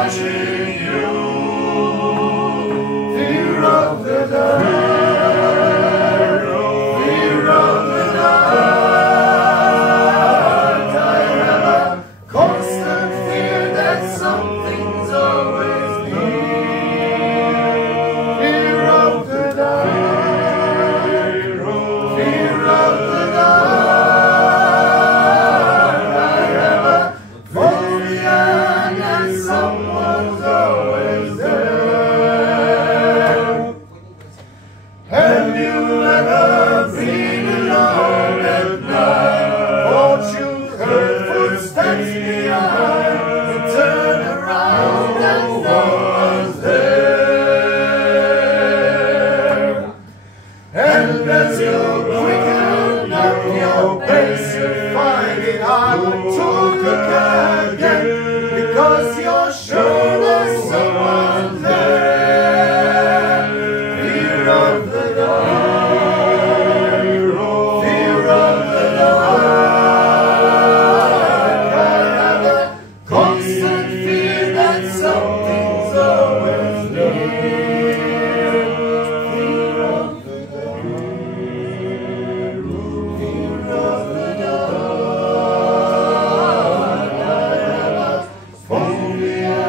watching you. Fear of the dark. Fear of the dark. I have a constant fear that something's always near. Fear of the dark. Fear of the dark. I have a phobia that someone's always there. Have you ever been alone at night? Thought you heard footsteps behind, and turn around and no one's there. And as you quicken up your pace, you find it hard to look again, because you're sure there's someone there. Fear of the dark. Fear of the dark. I have a constant fear that something's always near. Fear of the dark. Fear of the dark. I have a phobia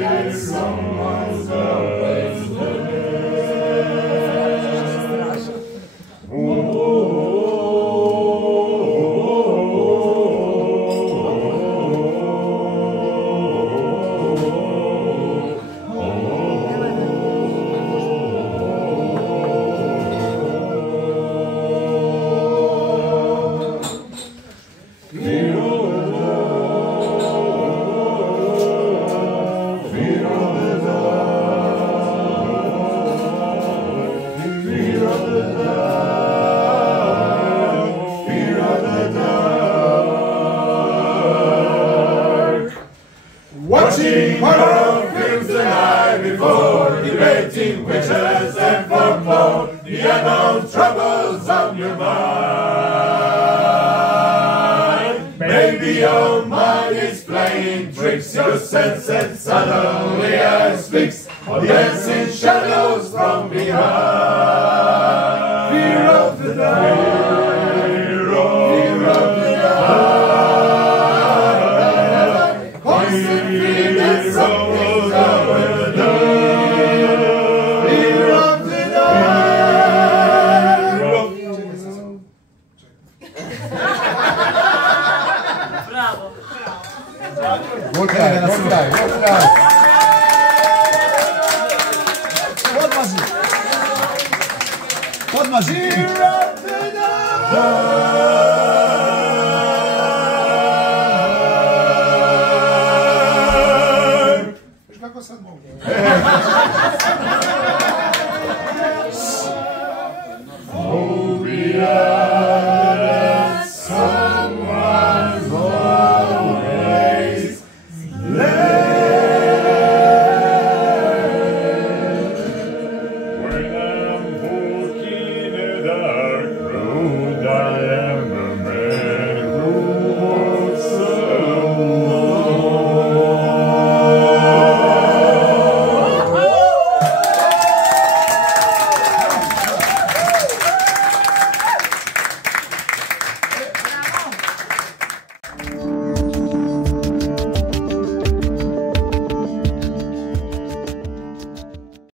that someone's always there. Watching horror films the night before, debating witches and for more, the unknown troubles of your mind. Maybe your mind is playing tricks, your senses suddenly speaks, dancing shadows from behind. Fear of the dark. Fear of the dark. Constant fear that something's always there. Fear of the dark. Bravo. Molto bene, molto bene, molto bene. Podmazi. Fear of the dark. Już kako sad mogu.